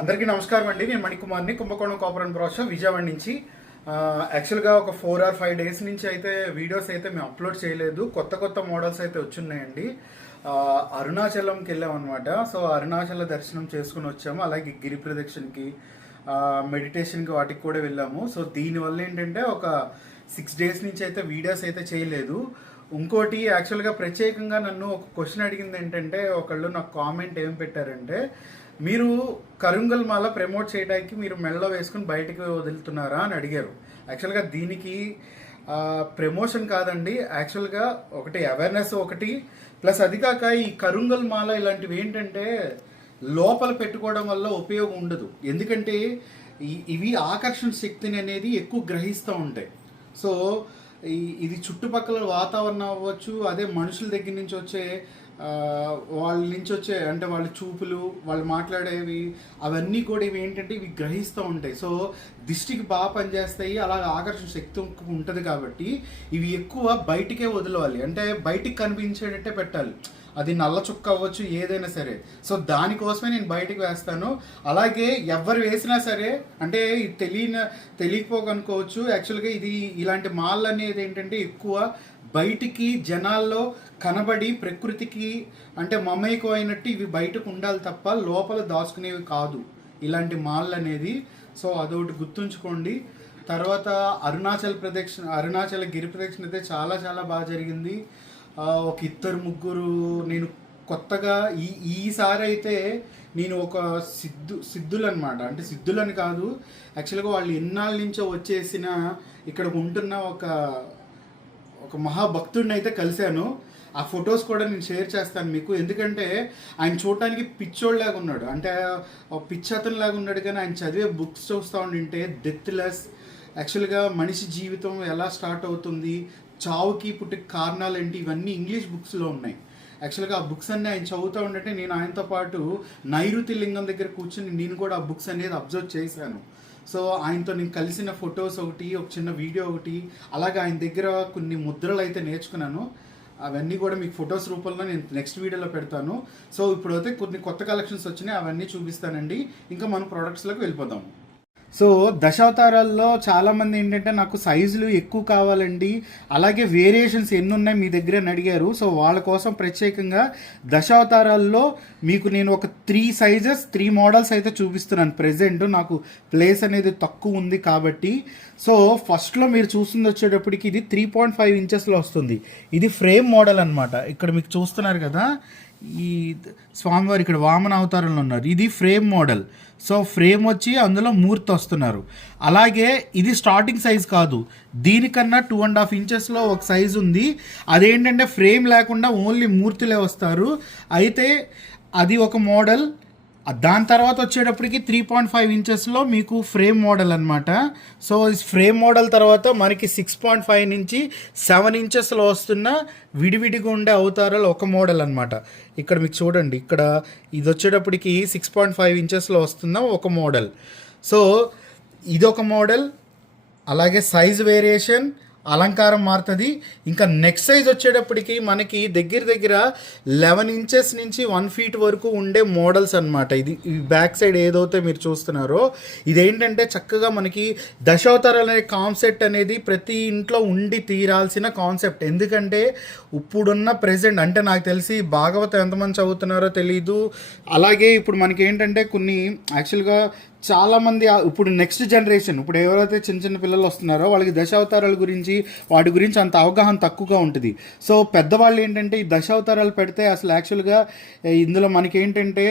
అందరికీ నమస్కారం అండి. నేను మణికుమార్ని. కుంభకోణం కాపురం బ్రాష్ విజయవాడ నుంచి. యాక్చువల్గా ఒక ఫోర్ ఆర్ ఫైవ్ డేస్ నుంచి అయితే వీడియోస్ అయితే మేము అప్లోడ్ చేయలేదు. కొత్త కొత్త మోడల్స్ అయితే వచ్చున్నాయండి. అరుణాచలంకి వెళ్ళాం అనమాట సో అరుణాచల దర్శనం చేసుకుని వచ్చాము. అలాగే గిరి ప్రదక్షిణకి మెడిటేషన్కి వాటికి కూడా వెళ్ళాము. సో దీనివల్ల ఏంటంటే ఒక సిక్స్ డేస్ నుంచి అయితే వీడియోస్ అయితే చేయలేదు. ఇంకోటి యాక్చువల్గా ప్రత్యేకంగా నన్ను ఒక క్వశ్చన్ అడిగింది ఏంటంటే ఒకళ్ళు నాకు కామెంట్ ఏం పెట్టారంటే మీరు కరుంగల్ మాల ప్రమోట్ చేయడానికి మీరు మెడలో వేసుకుని బయటికి వదులుతున్నారా? అని అడిగారు. యాక్చువల్గా దీనికి ప్రమోషన్ కాదండి. యాక్చువల్గా ఒకటి అవేర్నెస్ ఒకటి. ప్లస్ అది కాక ఈ కరుంగల్ మాల ఇలాంటివి ఏంటంటే లోపల పెట్టుకోవడం వల్ల ఉపయోగం ఉండదు. ఎందుకంటే ఇవి ఆకర్షణ శక్తిని అనేది ఎక్కువ గ్రహిస్తూ ఉంటాయి. సో ఇది చుట్టుపక్కల వాతావరణం అవ్వచ్చు అదే మనుషుల దగ్గర నుంచి వచ్చే వాళ్ళ నుంచి వచ్చే అంటే వాళ్ళ చూపులు వాళ్ళు మాట్లాడేవి అవన్నీ కూడా ఇవి ఏంటంటే ఇవి గ్రహిస్తూ ఉంటాయి. సో దిష్టికి బాగా పనిచేస్తాయి అలా ఆకర్షణ శక్తి ఉంటుంది కాబట్టి ఇవి ఎక్కువ బయటికే వదలవాలి. అంటే బయటికి కనిపించేటట్టే పెట్టాలి. అది నల్ల చుక్క అవ్వచ్చు ఏదైనా సరే. సో దానికోసమే నేను బయటకు వేస్తాను. అలాగే ఎవరు వేసినా సరే అంటే తెలియని తెలియకపోకనుకోవచ్చు యాక్చువల్గా ఇది ఇలాంటి మాల్ అనేది ఏంటంటే ఎక్కువ బయటికి జనాల్లో కనబడి ప్రకృతికి అంటే మమైకం అయినట్టు ఇవి బయటకు ఉండాలి తప్ప లోపల దాచుకునేవి కాదు ఇలాంటి మాల్ అనేది. సో అదొకటి గుర్తుంచుకోండి. తర్వాత అరుణాచల్ ప్రదక్షిణ అరుణాచల్ గిరి ప్రదక్షిణ అయితే చాలా చాలా బాగా జరిగింది. ఒక ఇద్దరు ముగ్గురు నేను కొత్తగా ఈ ఈసారి అయితే నేను ఒక సిద్ధు సిద్ధులు అనమాట అంటే సిద్ధులని కాదు యాక్చువల్గా వాళ్ళు ఇన్నాళ్ళ నుంచో వచ్చేసిన ఇక్కడ ఉంటున్న ఒక ఒక మహాభక్తుడిని అయితే కలిశాను. ఆ ఫొటోస్ కూడా నేను షేర్ చేస్తాను మీకు. ఎందుకంటే ఆయన చూడటానికి పిచ్చోళ్ళలాగా ఉన్నాడు. అంటే ఒక పిచ్చతనిలాగా ఉన్నాడు కానీ ఆయన చదివే బుక్స్ చూస్తూ ఉండింటే డెత్లెస్ యాక్చువల్గా మనిషి జీవితం ఎలా స్టార్ట్ అవుతుంది చావుకి పుట్టిన కారణాలు ఏంటి ఇవన్నీ ఇంగ్లీష్ బుక్స్లో ఉన్నాయి. యాక్చువల్గా ఆ బుక్స్ అన్నీ ఆయన చదువుతూ ఉండంటే నేను ఆయనతో పాటు నైరుతి లింగం దగ్గర కూర్చుని నేను కూడా ఆ బుక్స్ అనేది అబ్జర్వ్ చేశాను. సో ఆయనతో నేను కలిసిన ఫొటోస్ ఒకటి ఒక చిన్న వీడియో ఒకటి అలాగే ఆయన దగ్గర కొన్ని ముద్రలు అయితే నేర్చుకున్నాను. అవన్నీ కూడా మీకు ఫొటోస్ రూపంలో నేను నెక్స్ట్ వీడియోలో పెడతాను. సో ఇప్పుడైతే కొన్ని కొత్త కలెక్షన్స్ వచ్చినాయి అవన్నీ చూపిస్తానండి. ఇంకా మన ప్రోడక్ట్స్లోకి వెళ్ళిపోదాము సో దశావతారాల్లో చాలామంది ఏంటంటే నాకు సైజులు ఎక్కువ కావాలండి. అలాగే వేరియేషన్స్ ఎన్ని ఉన్నాయి మీ దగ్గర అని అడిగారు. సో వాళ్ళ కోసం ప్రత్యేకంగా దశావతారాల్లో మీకు నేను ఒక త్రీ సైజెస్ త్రీ మోడల్స్ అయితే చూపిస్తున్నాను. ప్రజెంట్ నాకు ప్లేస్ అనేది తక్కువ ఉంది కాబట్టి. సో ఫస్ట్లో మీరు చూస్తుంది వచ్చేటప్పటికి ఇది త్రీ పాయింట్ ఫైవ్ ఇంచెస్లో వస్తుంది. ఇది ఫ్రేమ్ మోడల్ అనమాట ఇక్కడ మీకు చూస్తున్నారు కదా? ఈ స్వామివారు ఇక్కడ వామన అవతారంలో ఉన్నారు. ఇది ఫ్రేమ్ మోడల్. సో ఫ్రేమ్ వచ్చి అందులో మూర్తి వస్తున్నారు. అలాగే ఇది స్టార్టింగ్ సైజ్ కాదు. దీనికన్నా టూ అండ్ హాఫ్ ఇంచెస్లో ఒక సైజ్ ఉంది. అదేంటంటే ఫ్రేమ్ లేకుండా ఓన్లీ మూర్తులే వస్తారు. అయితే అది ఒక మోడల్. దాని తర్వాత వచ్చేటప్పటికి త్రీ పాయింట్ ఫైవ్ ఇంచెస్లో మీకు ఫ్రేమ్ మోడల్ అనమాట సో ఫ్రేమ్ మోడల్ తర్వాత మనకి సిక్స్ పాయింట్ ఫైవ్ నుంచి సెవెన్ ఇంచెస్లో వస్తున్న విడివిడిగా ఉండే అవతారాలు ఒక మోడల్ అనమాట ఇక్కడ మీకు చూడండి ఇక్కడ ఇది వచ్చేటప్పటికి సిక్స్ పాయింట్ ఫైవ్ ఇంచెస్లో వస్తున్న ఒక మోడల్ సో ఇదొక మోడల్ అలాగే సైజ్ వేరియేషన్ అలంకారం మారుతుంది. ఇంకా నెక్స్ట్ సైజ్ వచ్చేటప్పటికి మనకి దగ్గర దగ్గర లెవెన్ ఇంచెస్ నుంచి వన్ ఫీట్ వరకు ఉండే మోడల్స్ అన్నమాట. ఇది ఈ బ్యాక్ సైడ్ ఏదైతే మీరు చూస్తున్నారో ఇదేంటంటే చక్కగా మనకి దశావతారాలు అనే కాన్సెప్ట్ అనేది ప్రతి ఇంట్లో ఉండి తీరాల్సిన కాన్సెప్ట్ ఎందుకంటే ఇప్పుడున్న ప్రెసెంట్ అంటే నాకు తెలిసి భాగవతం ఎంతమంది చదువుతున్నారో తెలీదు. అలాగే ఇప్పుడు మనకి ఏంటంటే కొన్ని యాక్చువల్గా చాలా మంది ఇప్పుడు నెక్స్ట్ జనరేషన్ ఇప్పుడు ఎవరైతే చిన్న చిన్న పిల్లలు వస్తున్నారో వాళ్ళకి దశావతారాల గురించి వాటి గురించి అంత అవగాహన తక్కువగా ఉంటుంది. సో పెద్దవాళ్ళు ఏంటంటే ఈ దశావతారాలు పెడితే అసలు యాక్చువల్గా ఇందులో మనకి ఏంటంటే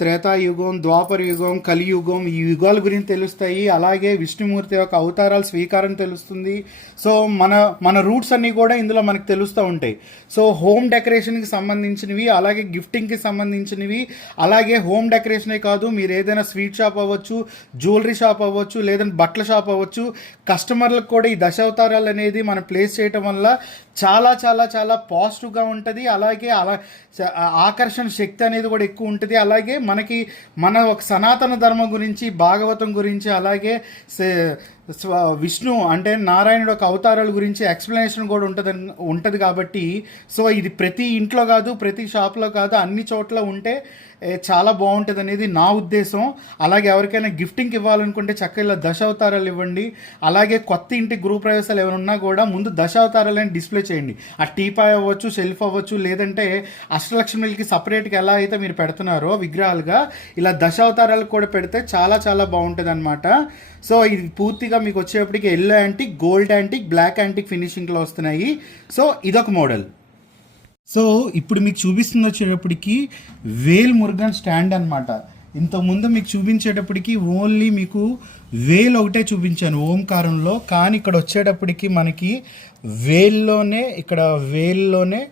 త్రేతాయుగం ద్వాపర యుగం కలియుగం ఈ యుగాల గురించి తెలుస్తాయి. అలాగే విష్ణుమూర్తి యొక్క అవతారాల స్వీకారం తెలుస్తుంది. సో మన మన రూట్స్ అన్నీ కూడా ఇందులో మనకు తెలుస్తూ ఉంటాయి. సో హోమ్ డెకరేషన్కి సంబంధించినవి అలాగే గిఫ్టింగ్కి సంబంధించినవి అలాగే హోమ్ డెకరేషనే కాదు మీరు ఏదైనా స్వీట్ షాప్ అవ్వచ్చు జ్యువెలరీ షాప్ అవ్వచ్చు లేదంటే బట్టల షాప్ అవ్వచ్చు కస్టమర్లకు కూడా ఈ దశావతారాలు అనేది మనం ప్లేస్ చేయటం వల్ల చాలా చాలా చాలా పాజిటివ్గా ఉంటుంది. అలాగే అలా ఆకర్షణ శక్తి అనేది కూడా ఎక్కువ ఉంటుంది. అలాగే మనకి మన ఒక సనాతన ధర్మం గురించి భాగవతం గురించి అలాగే విష్ణు అంటే నారాయణుడు ఒక అవతారాల గురించి ఎక్స్ప్లెనేషన్ కూడా ఉంటుంది ఉంటుంది కాబట్టి సో ఇది ప్రతి ఇంట్లో కాదు ప్రతి షాప్లో కాదు అన్ని చోట్ల ఉంటే చాలా బాగుంటుంది అనేది నా ఉద్దేశం. అలాగే ఎవరికైనా గిఫ్టింగ్ ఇవ్వాలనుకుంటే చక్కగా ఇలా దశ అవతారాలు ఇవ్వండి. అలాగే కొత్త ఇంటి గృహ ప్రవేశాలు ఏమైనా ఉన్నా కూడా ముందు దశ అవతారాలని డిస్ప్లే చేయండి. ఆ టీపాయ్ అవ్వచ్చు షెల్ఫ్ అవ్వచ్చు లేదంటే అష్టలక్ష్మికి సపరేట్గా ఎలా అయితే మీరు పెడుతున్నారో విగ్రహాలుగా ఇలా దశ అవతారాలు కూడా పెడితే చాలా చాలా బాగుంటుంది అనమాట సో ఇది పూర్తిగా మీకు వచ్చేప్పటికి yellow antique gold antique black antique ఫినిషింగ్లో వస్తున్నాయి. సో ఇదొక మోడల్. సో ఇప్పుడు మీకు చూపిస్తుంది వచ్చేటప్పటికి వేల్ మురుగన్ స్టాండ్ అనమాట ఇంతకుముందు మీకు చూపించేటప్పటికి ఓన్లీ మీకు వేల్ ఒకటే చూపించాను ఓంకారంలో కానీ ఇక్కడ వచ్చేటప్పటికి మనకి వేల్లోనే ఇక్కడ వేల్లోనే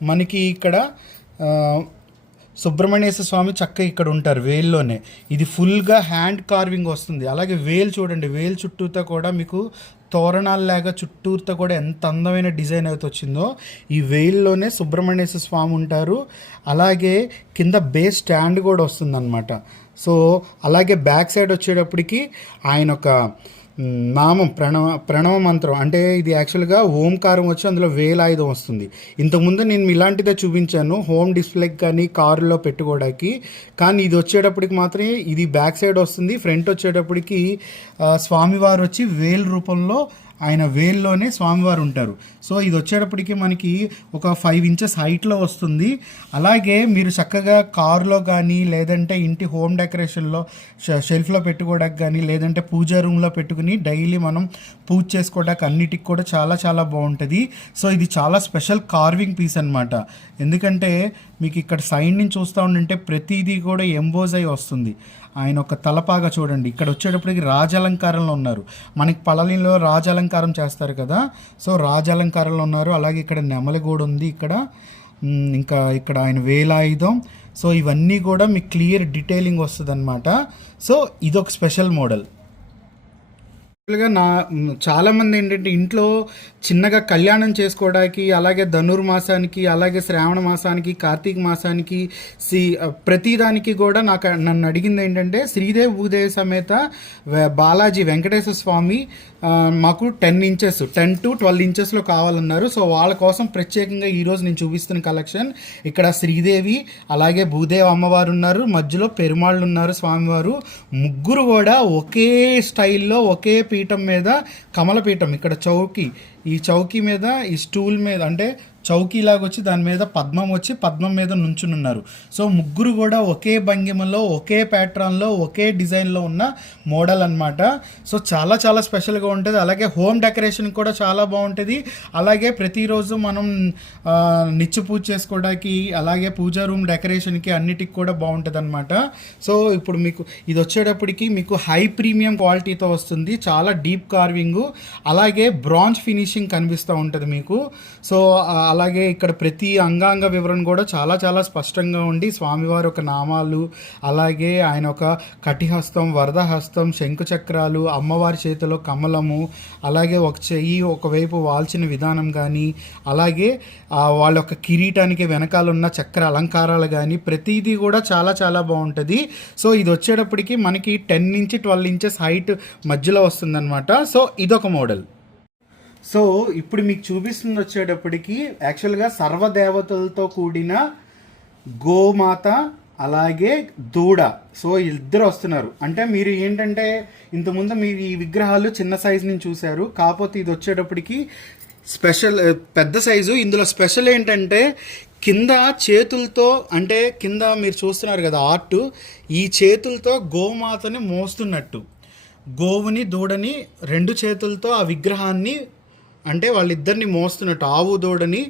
మనకి ఇక్కడ సుబ్రహ్మణ్యేశ్వర స్వామి చక్క ఇక్కడ ఉంటారు వేల్లోనే. ఇది ఫుల్గా హ్యాండ్ కార్వింగ్ వస్తుంది. అలాగే వేల్ చూడండి వేల్ చుట్టూతో కూడా మీకు తోరణాల్లాగా చుట్టూరుతో కూడా ఎంత అందమైన డిజైన్ అయితే వచ్చిందో ఈ వేల్లోనే సుబ్రహ్మణ్యేశ్వర స్వామి ఉంటారు. అలాగే కింద బేస్ స్టాండ్ కూడా వస్తుందన్నమాట. సో అలాగే బ్యాక్ సైడ్ వచ్చేటప్పటికి ఆయన ఒక నామం ప్రణవ ప్రణవ మంత్రం అంటే ఇది యాక్చువల్గా ఓంకారం వచ్చి అందులో వేలాయుధం వస్తుంది. ఇంతకుముందు నేను ఇలాంటిదే చూపించాను హోమ్ డిస్ప్లేకి కానీ కారులో పెట్టుకోవడానికి. కానీ ఇది వచ్చేటప్పటికి మాత్రమే ఇది బ్యాక్ సైడ్ వస్తుంది ఫ్రంట్ వచ్చేటప్పటికి స్వామివారు వచ్చి వేల్ రూపంలో ఆయన వేల్లోనే స్వామివారు ఉంటారు. సో ఇది వచ్చేటప్పటికి మనకి ఒక ఫైవ్ ఇంచెస్ హైట్లో వస్తుంది. అలాగే మీరు చక్కగా కారులో కానీ లేదంటే ఇంటి హోమ్ డెకరేషన్లో షెల్ఫ్లో పెట్టుకోవడానికి కానీ లేదంటే పూజా రూమ్లో పెట్టుకుని డైలీ మనం పూజ చేసుకోవడానికి అన్నిటికి కూడా చాలా చాలా బాగుంటుంది. సో ఇది చాలా స్పెషల్ కార్వింగ్ పీస్ అన్నమాట. ఎందుకంటే మీకు ఇక్కడ సైడ్ నుంచి చూస్తూ ఉండంటే ప్రతిదీ కూడా ఎంబోజ్ అయి వస్తుంది. ఆయన ఒక తలపాగా చూడండి. ఇక్కడ వచ్చేటప్పటికి రాజాలంకారంలో ఉన్నారు. మనకి పళనిలో రాజాలంకారం చేస్తారు కదా. సో రాజాలంకారంలో ఉన్నారు. అలాగే ఇక్కడ నెమలి కూడా ఉంది ఇక్కడ. ఇంకా ఇక్కడ ఆయన వేలాయుధం. సో ఇవన్నీ కూడా మీకు క్లియర్ డీటెయిలింగ్ వస్తుంది అనమాట సో ఇదొక స్పెషల్ మోడల్. యాక్చువల్గా నా చాలామంది ఏంటంటే ఇంట్లో చిన్నగా కళ్యాణం చేసుకోవడానికి అలాగే ధనుర్మాసానికి అలాగే శ్రావణ మాసానికి కార్తీక మాసానికి సి ప్రతిదానికి కూడా నాకు నన్ను అడిగింది ఏంటంటే శ్రీదేవి భూదేవి సమేత బాలాజీ వెంకటేశ్వర స్వామి మాకు ten inches ten to twelve ఇంచెస్లో కావాలన్నారు. సో వాళ్ళ కోసం ప్రత్యేకంగా ఈరోజు నేను చూపిస్తున్న కలెక్షన్ ఇక్కడ శ్రీదేవి అలాగే భూదేవి అమ్మవారు ఉన్నారు. మధ్యలో పెరుమాళ్ళు ఉన్నారు స్వామివారు. ముగ్గురు కూడా ఒకే స్టైల్లో ఒకే పీఠం మీద కమల పీఠం ఇక్కడ చౌకీ. ఈ చౌకీ మీద ఈ స్టూల్ మీద అంటే చౌకీ లాగా వచ్చి దాని మీద పద్మం వచ్చి పద్మం మీద నుంచుని ఉన్నారు సో ముగ్గురు కూడా ఒకే భంగిమలో ఒకే ప్యాట్రాన్లో ఒకే డిజైన్లో ఉన్న మోడల్ అనమాట సో చాలా చాలా స్పెషల్గా ఉంటుంది. అలాగే హోమ్ డెకరేషన్ కూడా చాలా బాగుంటుంది. అలాగే ప్రతిరోజు మనం ఆ, నిత్య పూజ చేసుకోవడానికి అలాగే పూజా రూమ్ డెకరేషన్కి అన్నిటికి కూడా బాగుంటుంది అనమాట సో ఇప్పుడు మీకు ఇది వచ్చేటప్పటికి మీకు హై ప్రీమియం క్వాలిటీతో వస్తుంది. చాలా డీప్ కార్వింగ్. అలాగే బ్రాంజ్ ఫినిషింగ్ కనిపిస్తూ ఉంటుంది మీకు. సో అలాగే ఇక్కడ ప్రతి అంగాంగ వివరణ కూడా చాలా చాలా స్పష్టంగా ఉండి స్వామివారి ఒక నామాలు అలాగే ఆయన ఒక కటిహస్తం వరదహస్తం శంఖుచక్రాలు అమ్మవారి చేతిలో కమలము అలాగే ఒక చెయ్యి ఒకవైపు వాల్చిన విధానం కానీ అలాగే వాళ్ళ యొక్క కిరీటానికి వెనకాల ఉన్న చక్ర అలంకారాలు కానీ ప్రతిదీ కూడా చాలా చాలా బాగుంటుంది. సో ఇది వచ్చేటప్పటికి మనకి టెన్ నుంచి ట్వెల్వ్ ఇంచెస్ హైట్ మధ్యలో వస్తుందన్నమాట. సో ఇదొక మోడల్. సో ఇప్పుడు మీకు చూపిస్తుంది వచ్చేటప్పటికి యాక్చువల్గా సర్వదేవతలతో కూడిన గోమాత అలాగే దూడ. సో ఇద్దరు వస్తున్నారు. అంటే మీరు ఏంటంటే ఇంతకుముందు మీరు ఈ విగ్రహాలు చిన్న సైజు నుంచి చూశారు. కాకపోతే ఇది వచ్చేటప్పటికి స్పెషల్ పెద్ద సైజు ఇందులో స్పెషల్ ఏంటంటే కింద చేతులతో అంటే కింద మీరు చూస్తున్నారు కదా ఆర్ట్ ఈ చేతులతో గోమాతని మోస్తున్నట్టు. గోవుని దూడని రెండు చేతులతో ఆ విగ్రహాన్ని అంటే వాళ్ళిద్దరిని మోస్తున్నట్టు ఆవు దూడని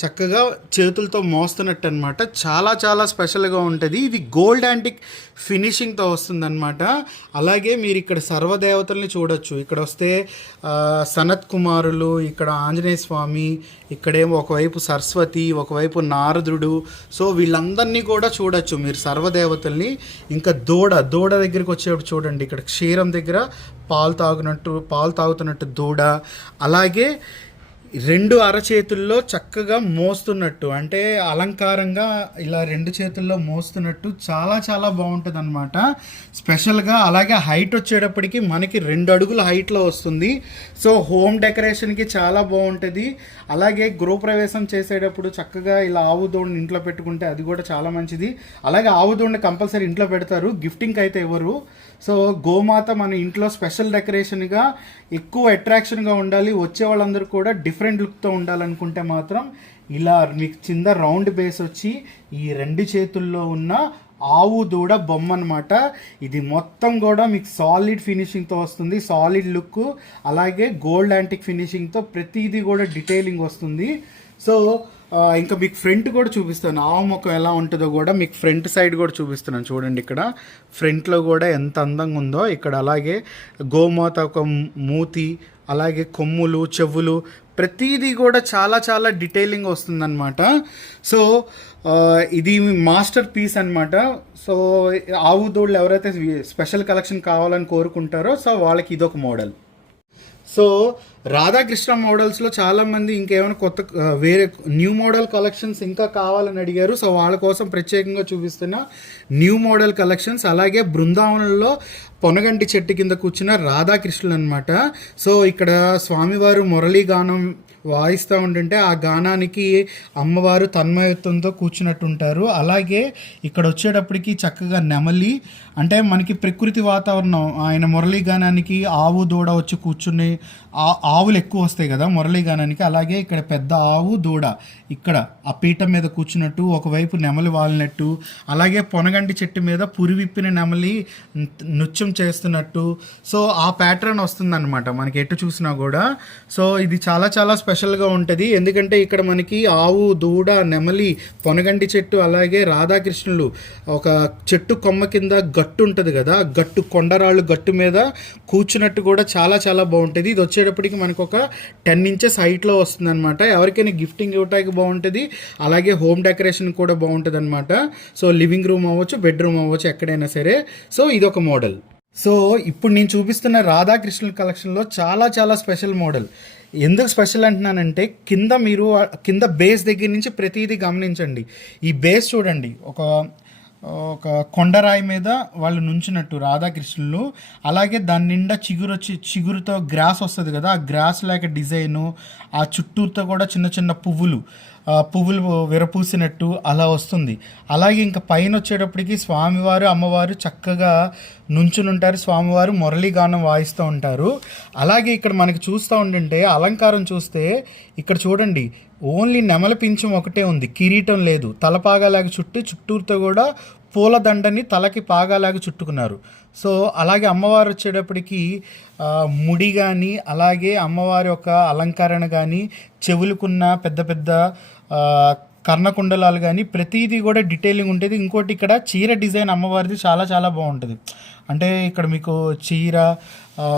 చక్కగా చేతులతో మోస్తున్నట్టు అనమాట చాలా చాలా స్పెషల్గా ఉంటుంది. ఇది గోల్డ్ యాంటిక్ ఫినిషింగ్తో వస్తుందన్నమాట. అలాగే మీరు ఇక్కడ సర్వదేవతల్ని చూడొచ్చు. ఇక్కడ వస్తే సనత్ కుమారులు ఇక్కడ ఆంజనేయ స్వామి ఇక్కడేమో ఒకవైపు సరస్వతి ఒకవైపు నారదుడు. సో వీళ్ళందరినీ కూడా చూడొచ్చు మీరు సర్వదేవతల్ని. ఇంకా దూడ దూడ దగ్గరికి వచ్చేటప్పుడు చూడండి. ఇక్కడ క్షీరం దగ్గర పాలు తాగునట్టు పాలు తాగుతున్నట్టు దూడ. అలాగే రెండు అరచేతుల్లో చక్కగా మోస్తున్నట్టు అంటే అలంకారంగా ఇలా రెండు చేతుల్లో మోస్తున్నట్టు చాలా చాలా బాగుంటుంది అనమాట స్పెషల్గా అలాగే హైట్ వచ్చేటప్పటికి మనకి రెండు అడుగుల హైట్లో వస్తుంది. సో హోమ్ డెకరేషన్కి చాలా బాగుంటుంది. అలాగే గృహప్రవేశం చేసేటప్పుడు చక్కగా ఇలా ఆవు దోడిని ఇంట్లో పెట్టుకుంటే అది కూడా చాలా మంచిది. అలాగే ఆవు దోడిని కంపల్సరీ ఇంట్లో పెడతారు. గిఫ్టింగ్కి అయితే ఎవరు? సో గోమాత మన ఇంట్లో స్పెషల్ డెకరేషన్గా ఎక్కువ అట్రాక్షన్గా ఉండాలి. వచ్చే వాళ్ళందరూ కూడా డిఫరెంట్ లుక్తో ఉండాలనుకుంటే మాత్రం ఇలా మీకు కింద రౌండ్ బేస్ వచ్చి ఈ రెండు చేతుల్లో ఉన్న ఆవు దూడ బొమ్మ అనమాట ఇది మొత్తం కూడా మీకు సాలిడ్ ఫినిషింగ్తో వస్తుంది. సాలిడ్ లుక్ అలాగే గోల్డ్ యాంటిక్ ఫినిషింగ్తో ప్రతిదీ కూడా డీటెయిలింగ్ వస్తుంది. సో ఇంకా మీకు ఫ్రంట్ కూడా చూపిస్తాను. ఆవు ముఖం ఎలా ఉంటుందో కూడా మీకు ఫ్రంట్ సైడ్ కూడా చూపిస్తున్నాను. చూడండి ఇక్కడ. ఫ్రంట్లో కూడా ఎంత అందంగా ఉందో. ఇక్కడ అలాగే గోమాత ఒక మూతి అలాగే కొమ్ములు చెవులు ప్రతిదీ కూడా చాలా చాలా డీటెయిలింగ్ వస్తుందన్నమాట. సో ఇది మాస్టర్ పీస్ అన్నమాట. సో ఆవు దోళ్ళు ఎవరైతే స్పెషల్ కలెక్షన్ కావాలని కోరుకుంటారో సో వాళ్ళకి ఇదొక మోడల్. సో రాధాకృష్ణ మోడల్స్లో చాలామంది ఇంకేమైనా కొత్త వేరే న్యూ మోడల్ కలెక్షన్స్ ఇంకా కావాలని అడిగారు. సో వాళ్ళ కోసం ప్రత్యేకంగా చూపిస్తున్న న్యూ మోడల్ కలెక్షన్స్ అలాగే బృందావనంలో పొనగంటి చెట్టు కింద కూర్చున్న రాధాకృష్ణులు అనమాట సో ఇక్కడ స్వామివారు మురళీ గానం వాయిస్తూ ఉంటుంటే ఆ గానానికి అమ్మవారు తన్మయత్వంతో కూర్చున్నట్టుంటారు. అలాగే ఇక్కడ వచ్చేటప్పటికి చక్కగా నెమలి అంటే మనకి ప్రకృతి వాతావరణం ఆయన మురళీ గానానికి ఆవు దూడ వచ్చి కూర్చుని ఆ- ఆవులు ఎక్కువ వస్తాయి కదా మురళీ గానానికి. అలాగే ఇక్కడ పెద్ద ఆవు దూడ ఇక్కడ ఆ పీఠం మీద కూర్చున్నట్టు ఒకవైపు నెమలి వాలినట్టు అలాగే పొనగండి చెట్టు మీద పురి విప్పిన నెమలి నృత్యం చేస్తున్నట్టు. సో ఆ ప్యాటర్న్ వస్తుందన్నమాట మనకి ఎటు చూసినా కూడా. సో ఇది చాలా చాలా స్పెషల్గా ఉంటుంది. ఎందుకంటే ఇక్కడ మనకి ఆవు దూడ నెమలి పొనగంటి చెట్టు అలాగే రాధాకృష్ణులు ఒక చెట్టు కొమ్మ కింద గట్టు ఉంటుంది కదా గట్టు కొండరాళ్ళు గట్టు మీద కూర్చున్నట్టు కూడా చాలా చాలా బాగుంటుంది. ఇది వచ్చేటప్పటికి మనకు ఒక టెన్ ఇంచెస్ హైట్లో వస్తుంది అనమాట ఎవరికైనా గిఫ్టింగ్ ఇవ్వటానికి బాగుంటుంది. అలాగే హోమ్ డెకరేషన్ కూడా బాగుంటుంది అనమాట సో లివింగ్ రూమ్ అవ్వచ్చు బెడ్రూమ్ అవ్వచ్చు ఎక్కడైనా సరే. సో ఇది ఒక మోడల్. సో ఇప్పుడు నేను చూపిస్తున్న రాధాకృష్ణుల కలెక్షన్లో చాలా చాలా స్పెషల్ మోడల్. ఎందుకు స్పెషల్ అంటున్నానంటే కింద మీరు కింద బేస్ దగ్గర నుంచి ప్రతిదీ గమనించండి. ఈ బేస్ చూడండి. ఒక ఒక కొండరాయి మీద వాళ్ళు నుంచినట్టు రాధాకృష్ణులు అలాగే దాని నిండా చిగురు వచ్చి చిగురుతో గ్రాస్ వస్తుంది కదా ఆ గ్రాస్ లేక డిజైను ఆ చుట్టూతో కూడా చిన్న చిన్న పువ్వులు. పువ్వులు విరపూసినట్టు అలా వస్తుంది. అలాగే ఇంకా పైన వచ్చేటప్పటికి స్వామివారు అమ్మవారు చక్కగా నుంచునుంటారు. స్వామివారు మురళీగానం వాయిస్తూ ఉంటారు. అలాగే ఇక్కడ మనకి చూస్తూ ఉంటుంటే అలంకారం చూస్తే ఇక్కడ చూడండి ఓన్లీ నెమల పింఛం ఒకటే ఉంది. కిరీటం లేదు. తలపాగాలాగా చుట్టి చుట్టూరుతో కూడా పూలదండని తలకి పాగాలాగా చుట్టుకున్నారు. సో అలాగే అమ్మవారు వచ్చేటప్పటికి ముడి కానీ అలాగే అమ్మవారి యొక్క అలంకరణ కానీ చెవులకున్న పెద్ద పెద్ద కర్ణకుండలాలు కానీ ప్రతిదీ కూడా డీటెయిలింగ్ ఉంటుంది ఇంకోటి ఇక్కడ చీర డిజైన్ అమ్మవారిది చాలా చాలా బాగుంటుంది. అంటే ఇక్కడ మీకు చీర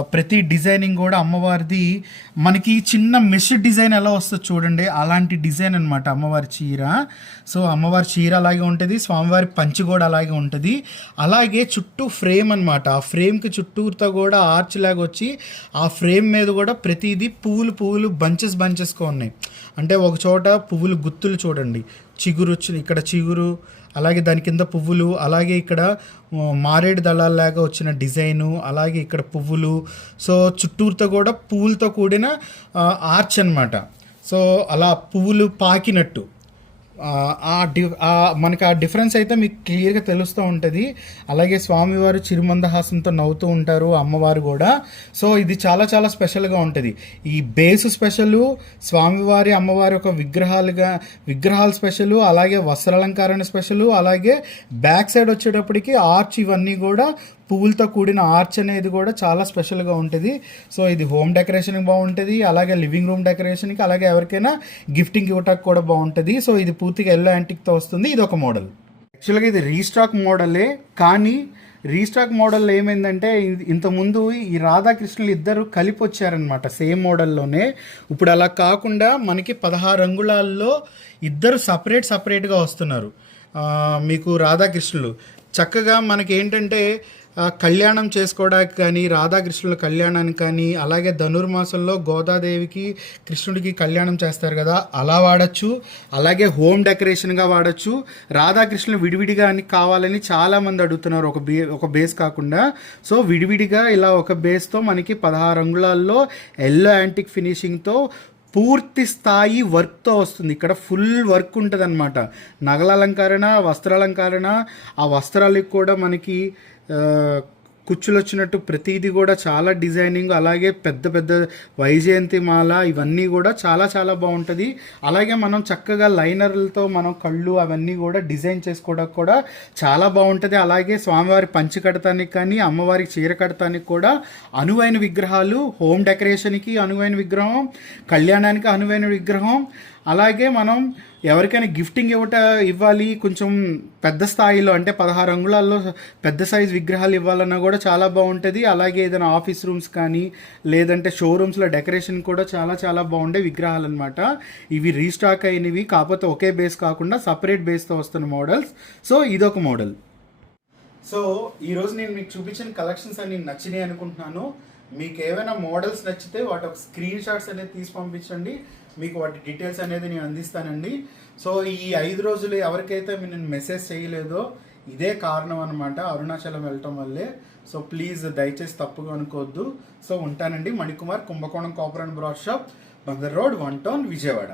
ప్రతి డిజైనింగ్ కూడా అమ్మవారిది మనకి చిన్న మెష్ డిజైన్ ఎలా వస్తుంది చూడండి. అలాంటి డిజైన్ అనమాట అమ్మవారి చీర. సో అమ్మవారి చీర అలాగే ఉంటుంది స్వామివారి పంచి కూడా అలాగే ఉంటుంది. అలాగే చుట్టూ ఫ్రేమ్ అనమాట ఆ ఫ్రేమ్కి చుట్టూతో కూడా ఆర్చ్ లాగా వచ్చి ఆ ఫ్రేమ్ మీద కూడా ప్రతిదీ పువ్వులు పువ్వులు బంచెస్ బంచెస్గా ఉన్నాయి. అంటే ఒక చోట పువ్వులు గుత్తులు చూడండి. చిగురు ఇక్కడ చిగురు అలాగే దాని కింద పువ్వులు అలాగే ఇక్కడ మారేడు దళాల్లాగా వచ్చిన డిజైను అలాగే ఇక్కడ పువ్వులు. సో చుట్టూరుతో కూడా పువ్వులతో కూడిన ఆర్చ్ అనమాట సో అలా పువ్వులు పాకినట్టు. మనకి ఆ డిఫరెన్స్ అయితే మీకు క్లియర్గా తెలుస్తూ ఉంటుంది. అలాగే స్వామివారు చిరుమందహాసంతో నవ్వుతూ ఉంటారు అమ్మవారు కూడా. సో ఇది చాలా చాలా స్పెషల్గా ఉంటుంది. ఈ బేస్ స్పెషల్ స్వామివారి అమ్మవారి ఒక విగ్రహాలుగా విగ్రహాలు స్పెషల్ అలాగే వస్త్రాలంకరణ స్పెషలు అలాగే బ్యాక్ సైడ్ వచ్చేటప్పటికి ఆర్చ్ ఇవన్నీ కూడా పువ్వులతో కూడిన ఆర్చ్ అనేది కూడా చాలా స్పెషల్గా ఉంటుంది. సో ఇది హోమ్ డెకరేషన్కి బాగుంటుంది అలాగే లివింగ్ రూమ్ డెకరేషన్కి అలాగే ఎవరికైనా గిఫ్టింగ్ ఇవ్వటానికి కూడా బాగుంటుంది. సో ఇది పూర్తిగా ఎల్లో యాంటిక్తో వస్తుంది ఇది ఒక మోడల్ యాక్చువల్గా ఇది రీస్టాక్ మోడలే కానీ రీస్టాక్ మోడల్ ఏమైందంటే ఇంతకుముందు ఈ రాధాకృష్ణులు ఇద్దరు కలిపి వచ్చారనమాట సేమ్ మోడల్లోనే ఇప్పుడు అలా కాకుండా మనకి పదహారు అంగుళాల్లో ఇద్దరు సపరేట్ సపరేట్గా వస్తున్నారు. మీకు రాధాకృష్ణులు. చక్కగా మనకి ఏంటంటే కళ్యాణం చేసుకోవడానికి కానీ రాధాకృష్ణుల కళ్యాణానికి కానీ అలాగే ధనుర్మాసంలో గోదాదేవికి కృష్ణుడికి కళ్యాణం చేస్తారు కదా అలా వాడచ్చు. అలాగే హోమ్ డెకరేషన్గా వాడచ్చు. రాధాకృష్ణులు విడివిడిగా అని కావాలని చాలామంది అడుగుతున్నారు ఒక బే ఒక బేస్ కాకుండా. సో విడివిడిగా ఇలా ఒక బేస్తో మనకి పదహారు అంగుళాల్లో ఎల్లో యాంటిక్ ఫినిషింగ్తో పూర్తి స్థాయి వర్క్తో వస్తుంది. ఇక్కడ ఫుల్ వర్క్ ఉంటుంది అనమాట నగల అలంకరణ వస్త్రాలంకరణ ఆ వస్త్రాలకు కూడా మనకి కుచ్చులు వచ్చినట్టు ప్రతిదీ కూడా చాలా డిజైనింగ్ అలాగే పెద్ద పెద్ద వైజయంతి మాల ఇవన్నీ కూడా చాలా చాలా బాగుంటుంది. అలాగే మనం చక్కగా లైనర్లతో మనం కళ్ళు అవన్నీ కూడా డిజైన్ చేసుకోవడానికి కూడా చాలా బాగుంటుంది. అలాగే స్వామివారి పంచి కడతానికి కానీ అమ్మవారికి చీర కడతానికి కూడా అనువైన విగ్రహాలు హోమ్ డెకరేషన్కి అనువైన విగ్రహం కళ్యాణానికి అనువైన విగ్రహం అలాగే మనం ఎవరికైనా గిఫ్టింగ్ ఇవ్వట ఇవ్వాలి కొంచెం పెద్ద స్థాయిలో అంటే పదహారు అంగుళాల్లో పెద్ద సైజ్ విగ్రహాలు ఇవ్వాలన్నా కూడా చాలా బాగుంటుంది. అలాగే ఏదైనా ఆఫీస్ రూమ్స్ కానీ లేదంటే షోరూమ్స్లో డెకరేషన్ కూడా చాలా చాలా బాగుండే విగ్రహాలు అనమాట ఇవి రీస్టాక్ అయినవి కాకపోతే ఒకే బేస్ కాకుండా సపరేట్ బేస్తో వస్తున్న మోడల్స్. సో ఇదొక మోడల్. సో ఈరోజు నేను మీకు చూపించిన కలెక్షన్స్ అన్ని నచ్చినాయి అనుకుంటున్నాను. మీకు ఏమైనా మోడల్స్ నచ్చితే వాటి ఒక స్క్రీన్ షాట్స్ అనేది తీసి పంపించండి. మీకు వాటి డీటెయిల్స్ అనేది నేను అందిస్తానండి. సో ఈ ఐదు రోజులు ఎవరికైతే నేను మెసేజ్ చేయలేదో ఇదే కారణం అనమాట అరుణాచలం వెళ్ళటం వల్లే. సో ప్లీజ్ దయచేసి తప్పుగా అనుకోవద్దు. సో ఉంటానండి. Manikumar Kumbakonam copper and brass shop Bandar road one town Vijayawada.